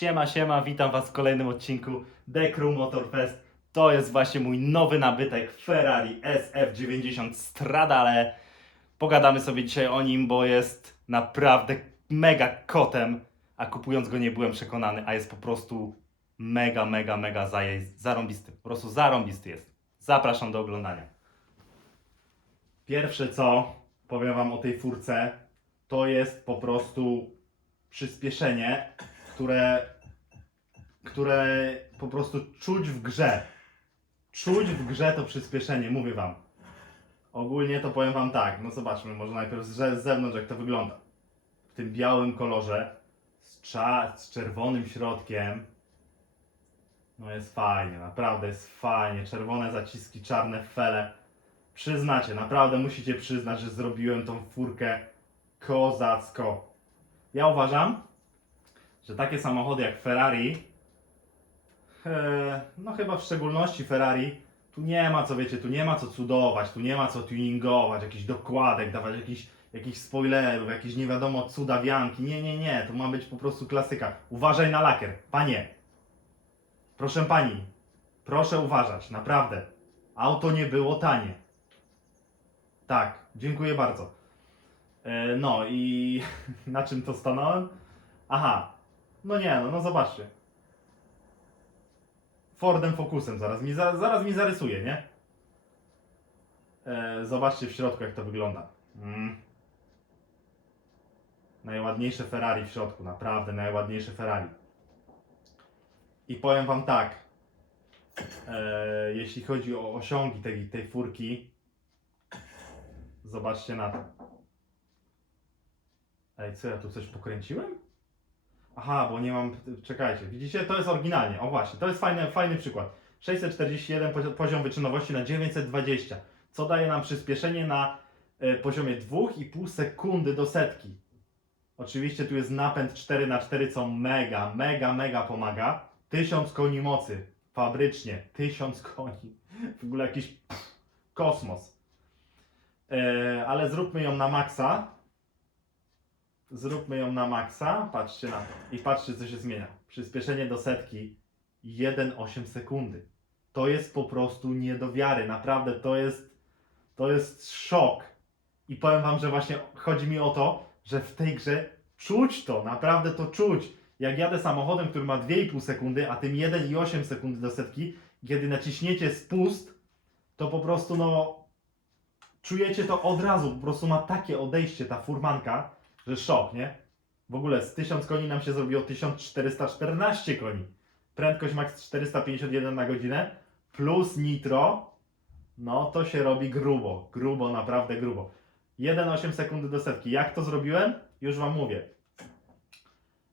Siema, siema, witam Was w kolejnym odcinku The Crew Motor Fest. To jest właśnie mój nowy nabytek Ferrari SF90 Stradale. Pogadamy sobie dzisiaj o nim, bo jest naprawdę mega kotem, a kupując go nie byłem przekonany, a jest po prostu mega, mega, mega zaje- zarąbisty. Po prostu zarąbisty jest. Zapraszam do oglądania. Pierwsze co powiem Wam o tej furce, to jest po prostu przyspieszenie, które, które po prostu czuć w grze. Czuć w grze to przyspieszenie, mówię Wam. Ogólnie to powiem Wam tak, no zobaczmy, może najpierw z, zewnątrz jak to wygląda. W tym białym kolorze, z, cza, z czerwonym środkiem. No jest fajnie, naprawdę jest fajnie. Czerwone zaciski, czarne fele. Przyznacie, naprawdę musicie przyznać, że zrobiłem tą furkę kozacko. Ja uważam, że takie samochody jak Ferrari, no chyba w szczególności Ferrari, tu nie ma co, wiecie, tu nie ma co cudować, tu nie ma co tuningować, jakiś dokładek, dawać jakiś, jakichś spoilerów, jakieś nie wiadomo cudawianki. Nie, nie, nie, to ma być po prostu klasyka. Uważaj na lakier, panie. Proszę pani, proszę uważać, naprawdę. Auto nie było tanie. Tak, dziękuję bardzo. E, No i na czym to stanąłem? Aha, no nie, no, no zobaczcie. Fordem Focusem zaraz mi, za, zaraz mi zarysuje, nie? E, zobaczcie w środku jak to wygląda. Mm. Najładniejsze Ferrari w środku, naprawdę najładniejsze Ferrari. I powiem wam tak, e, jeśli chodzi o osiągi tej, tej furki, zobaczcie na to. Ej, co ja tu coś pokręciłem? Aha, bo nie mam. Czekajcie, widzicie? To jest oryginalnie. O właśnie, to jest fajny, fajny przykład. 641 pozi- poziom wyczynowości na 920, co daje nam przyspieszenie na e, poziomie 2,5 sekundy do setki. Oczywiście tu jest napęd 4x4, co mega, mega, mega pomaga. 1000 koni mocy, fabrycznie, 1000 koni. W ogóle jakiś pff, kosmos. E, ale zróbmy ją na maksa. Zróbmy ją na maksa. Patrzcie na to. I patrzcie, co się zmienia. Przyspieszenie do setki 1,8 sekundy. To jest po prostu nie do wiary. Naprawdę to jest, to jest szok. I powiem Wam, że właśnie chodzi mi o to, że w tej grze czuć to, naprawdę to czuć. Jak jadę samochodem, który ma 2,5 sekundy, a tym 1,8 sekundy do setki, kiedy naciśniecie spust, to po prostu no czujecie to od razu, po prostu ma takie odejście ta furmanka, że szok, nie? W ogóle z 1000 koni nam się zrobiło 1414 koni. Prędkość max 451 na godzinę plus nitro, no to się robi grubo, grubo, naprawdę grubo. 1,8 sekundy do setki. Jak to zrobiłem? Już Wam mówię.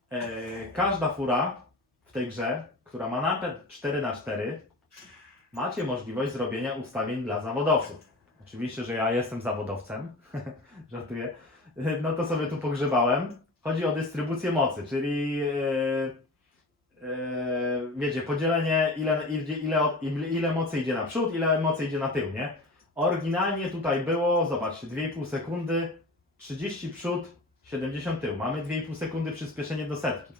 Eee, każda fura w tej grze, która ma napęd 4x4, macie możliwość zrobienia ustawień dla zawodowców. Oczywiście, że ja jestem zawodowcem, żartuję. No to sobie tu pogrzebałem. Chodzi o dystrybucję mocy, czyli e, e, wiecie, podzielenie ile, ile, ile, ile mocy idzie na przód, ile mocy idzie na tył, nie? Oryginalnie tutaj było, zobaczcie, 2,5 sekundy, 30 przód, 70 tył. Mamy 2,5 sekundy przyspieszenie do setki.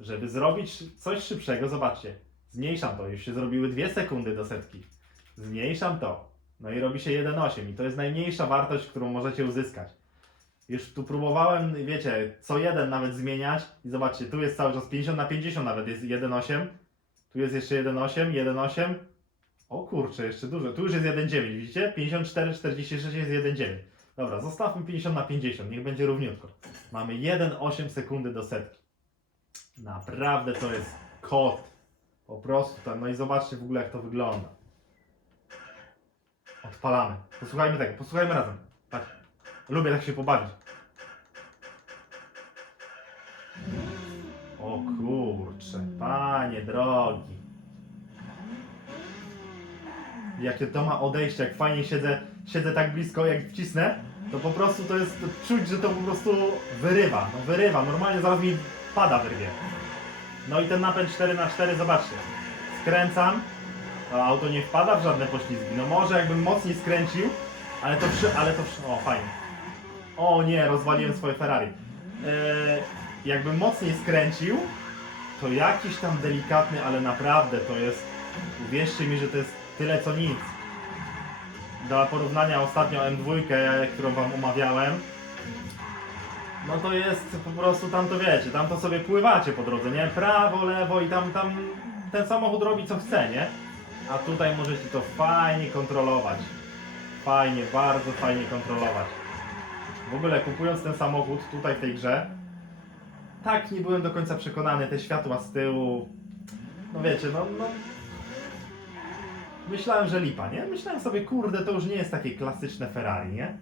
Żeby zrobić coś szybszego, zobaczcie, zmniejszam to, już się zrobiły 2 sekundy do setki. Zmniejszam to, no i robi się 1,8 i to jest najmniejsza wartość, którą możecie uzyskać. Już tu próbowałem, wiecie, co jeden nawet zmieniać i zobaczcie, tu jest cały czas 50 na 50 nawet jest 1,8. Tu jest jeszcze 1,8, 1,8. O kurczę, jeszcze dużo. Tu już jest 1,9, widzicie? 54, 46 jest 1,9. Dobra, zostawmy 50 na 50, niech będzie równiutko. Mamy 1,8 sekundy do setki. Naprawdę to jest kot. Po prostu tam. No i zobaczcie w ogóle jak to wygląda. Odpalamy. Posłuchajmy tego, posłuchajmy razem. Lubię tak się pobawić. O kurcze, panie drogi. Jakie to ma odejście, jak fajnie siedzę, siedzę tak blisko, jak wcisnę, to po prostu to jest, to czuć, że to po prostu wyrywa, no wyrywa, normalnie zaraz mi pada wyrwie. No i ten napęd 4x4, zobaczcie, skręcam, to auto nie wpada w żadne poślizgi, no może jakbym mocniej skręcił, ale to przy, ale to przy, o fajnie. O nie, rozwaliłem swoje Ferrari. Eee, jakbym mocniej skręcił, to jakiś tam delikatny, ale naprawdę to jest, uwierzcie mi, że to jest tyle co nic. Do porównania ostatnio M2, którą wam omawiałem, no to jest po prostu tam to wiecie, tam to sobie pływacie po drodze, nie? Prawo, lewo i tam, tam ten samochód robi co chce, nie? A tutaj możecie to fajnie kontrolować. Fajnie, bardzo fajnie kontrolować. W ogóle kupując ten samochód tutaj w tej grze, tak nie byłem do końca przekonany, te światła z tyłu, no wiecie, no, no myślałem, że lipa, nie? Myślałem sobie, kurde, to już nie jest takie klasyczne Ferrari, nie?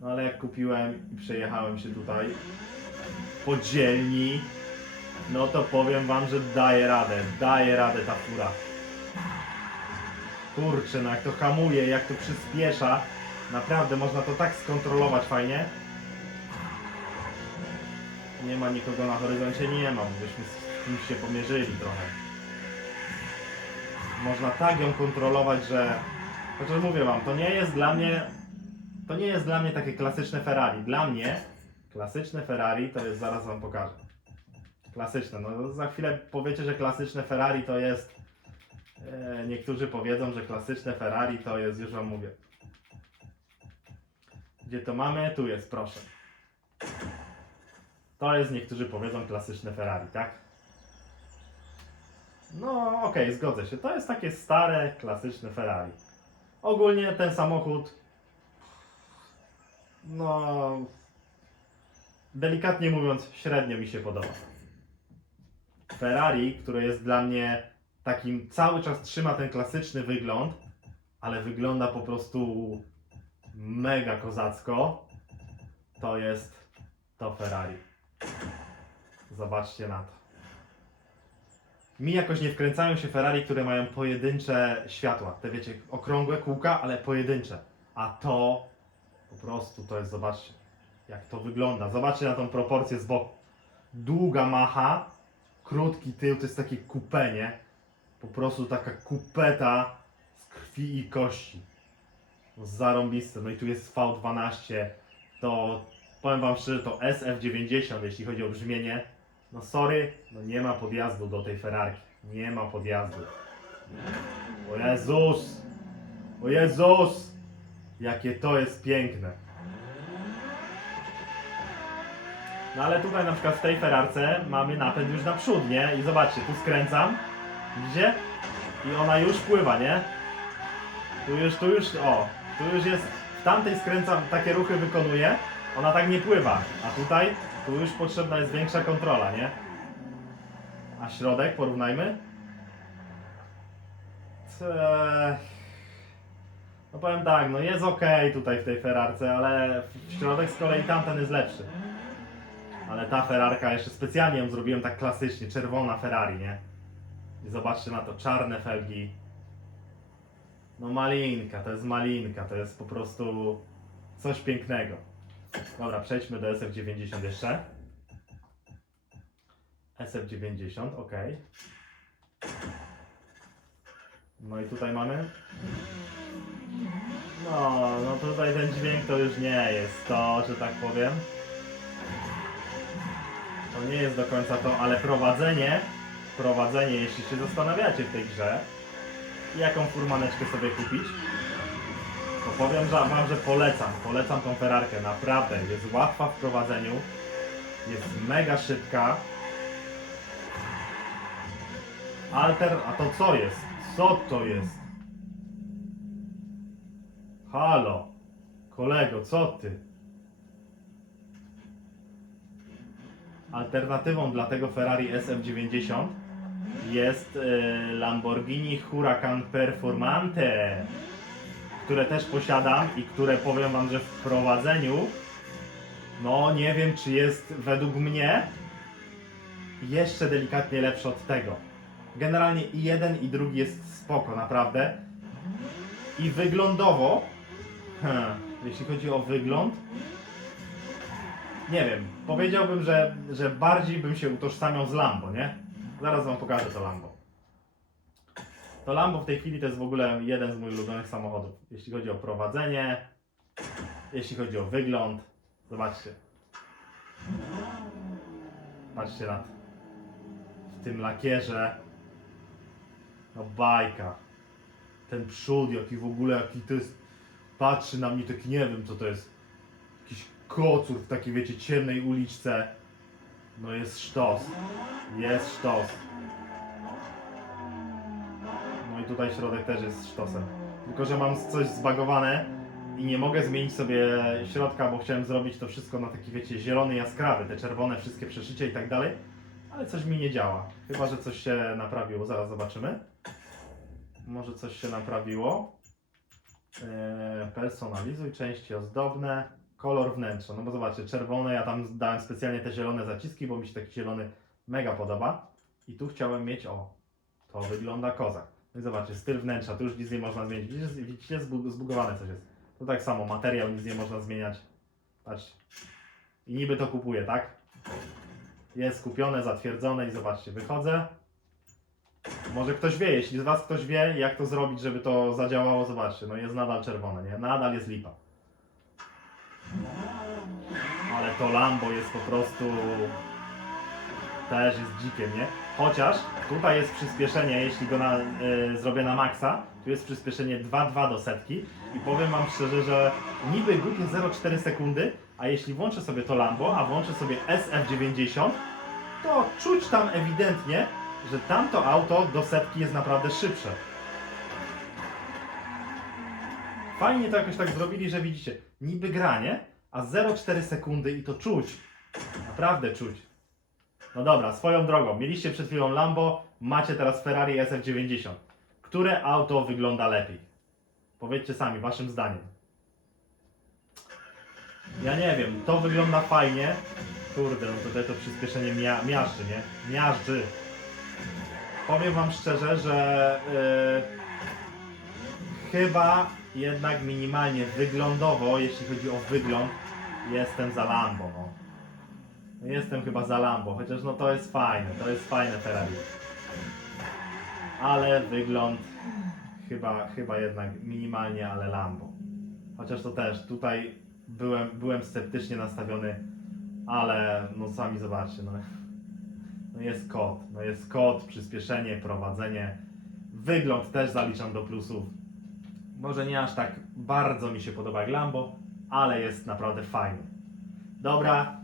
No ale jak kupiłem i przejechałem się tutaj po dzielni, no to powiem wam, że daje radę, daje radę ta fura. Kurczę, no jak to hamuje, jak to przyspiesza, naprawdę można to tak skontrolować fajnie. Nie ma nikogo na horyzoncie, nie ma, byśmy z kimś się pomierzyli trochę. Można tak ją kontrolować, że... Chociaż mówię wam, to nie jest dla mnie... To nie jest dla mnie takie klasyczne Ferrari. Dla mnie klasyczne Ferrari to jest, zaraz wam pokażę. Klasyczne, no za chwilę powiecie, że klasyczne Ferrari to jest... E, niektórzy powiedzą, że klasyczne Ferrari to jest, już wam mówię. Gdzie to mamy? Tu jest, proszę. To jest, niektórzy powiedzą, klasyczne Ferrari, tak? No, okej, zgodzę się. To jest takie stare, klasyczne Ferrari. Ogólnie ten samochód, no, delikatnie mówiąc, średnio mi się podoba. Ferrari, które jest dla mnie takim, cały czas trzyma ten klasyczny wygląd, ale wygląda po prostu mega kozacko, to jest to Ferrari. Zobaczcie na to. Mi jakoś nie wkręcają się Ferrari, które mają pojedyncze światła. Te wiecie, okrągłe kółka, ale pojedyncze. A to po prostu to jest, zobaczcie, jak to wygląda. Zobaczcie na tą proporcję z boku. Długa macha, krótki tył, to jest takie kupenie. Po prostu taka kupeta z krwi i kości. Zarąbiste. No i tu jest V12. To powiem wam szczerze, to SF90, jeśli chodzi o brzmienie. No sorry, no nie ma podjazdu do tej Ferrari. Nie ma podjazdu. O Jezus! O Jezus! Jakie to jest piękne. No ale tutaj na przykład w tej Ferrarce mamy napęd już naprzód, nie? I zobaczcie, tu skręcam. Widzicie? I ona już pływa, nie? Tu już, tu już, o, tu już jest, w tamtej skręcam, takie ruchy wykonuję, ona tak nie pływa, a tutaj, tu już potrzebna jest większa kontrola, nie? A środek, porównajmy. Eee, No powiem tak, no jest ok tutaj w tej Ferrarce, ale środek z kolei tamten jest lepszy. Ale ta Ferrarka, jeszcze specjalnie ją zrobiłem tak klasycznie, czerwona Ferrari, nie? I zobaczcie na to, czarne felgi. No malinka, to jest malinka, to jest po prostu coś pięknego. Dobra, przejdźmy do SF90 jeszcze. SF90, ok. No i tutaj mamy. No, no tutaj ten dźwięk to już nie jest to, że tak powiem. To nie jest do końca to, ale prowadzenie, prowadzenie, jeśli się zastanawiacie w tej grze, jaką furmaneczkę sobie kupić, to powiem że wam, że polecam, polecam tą Ferrarkę, naprawdę, jest łatwa w prowadzeniu, jest mega szybka. Alter, a to co jest? Co to jest? Halo, kolego, co ty? Alternatywą dla tego Ferrari SF90 jest e, Lamborghini Huracan Performante, które też posiadam i które powiem Wam, że w prowadzeniu, no nie wiem czy jest według mnie jeszcze delikatnie lepsze od tego. Generalnie i jeden i drugi jest spoko, naprawdę. I wyglądowo, jeśli chodzi o wygląd, nie wiem, powiedziałbym, że, że bardziej bym się utożsamiał z Lambo, nie? Zaraz wam pokażę to Lambo. To Lambo w tej chwili to jest w ogóle jeden z moich ulubionych samochodów. Jeśli chodzi o prowadzenie, jeśli chodzi o wygląd. Zobaczcie. Patrzcie na w tym lakierze. No bajka. Ten przód, jaki w ogóle, jaki to jest. Patrzy na mnie taki, nie wiem co to jest. Jakiś kocur w takiej, wiecie, ciemnej uliczce. No jest sztos. Jest sztos. No i tutaj środek też jest sztosem. Tylko, że mam coś zbagowane i nie mogę zmienić sobie środka, bo chciałem zrobić to wszystko na taki, wiecie, zielony, jaskrawy, te czerwone wszystkie przeszycie i tak dalej, ale coś mi nie działa. Chyba, że coś się naprawiło, zaraz zobaczymy. Może coś się naprawiło. Eee, personalizuj części ozdobne, kolor wnętrza. No bo zobaczcie, czerwone, ja tam dałem specjalnie te zielone zaciski, bo mi się taki zielony mega podoba. I tu chciałem mieć, o, to wygląda kozak. No i zobaczcie, styl wnętrza, tu już nic nie można zmienić. Widzicie, widzicie zbu- zbugowane coś jest. Tu tak samo, materiał nic nie można zmieniać. Patrzcie. I niby to kupuję, tak? Jest kupione, zatwierdzone i zobaczcie, wychodzę. Może ktoś wie, jeśli z Was ktoś wie, jak to zrobić, żeby to zadziałało, zobaczcie, no jest nadal czerwone, nie? Nadal jest lipa. Ale to Lambo jest po prostu też jest dzikiem, nie? Chociaż tutaj jest przyspieszenie, jeśli go na, y, zrobię na maksa, tu jest przyspieszenie 2,2 do setki i powiem Wam szczerze, że niby gut jest 0,4 sekundy, a jeśli włączę sobie to Lambo, a włączę sobie SF90, to czuć tam ewidentnie, że tamto auto do setki jest naprawdę szybsze. Fajnie to jakoś tak zrobili, że widzicie, niby granie, a 0,4 sekundy i to czuć. Naprawdę czuć. No dobra, swoją drogą. Mieliście przed chwilą Lambo, macie teraz Ferrari SF90. Które auto wygląda lepiej? Powiedzcie sami, waszym zdaniem. Ja nie wiem, to wygląda fajnie. Kurde, no tutaj to przyspieszenie mia miażdży, nie? Miażdży. Powiem wam szczerze, że yy, chyba jednak minimalnie wyglądowo, jeśli chodzi o wygląd, jestem za Lambo. No. Jestem chyba za Lambo, chociaż no to jest fajne, to jest fajne Ferrari. Ale wygląd chyba, chyba jednak minimalnie, ale Lambo. Chociaż to też tutaj byłem, byłem sceptycznie nastawiony, ale no sami zobaczcie, no, no jest kod, no jest kod, przyspieszenie, prowadzenie. Wygląd też zaliczam do plusów. Może nie aż tak bardzo mi się podoba jak Lambo, ale jest naprawdę fajny. Dobra,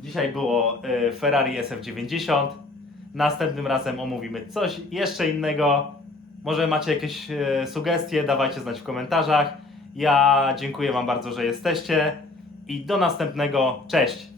Dzisiaj było y, Ferrari SF90. Następnym razem omówimy coś jeszcze innego. Może macie jakieś y, sugestie, dawajcie znać w komentarzach. Ja dziękuję Wam bardzo, że jesteście i do następnego. Cześć!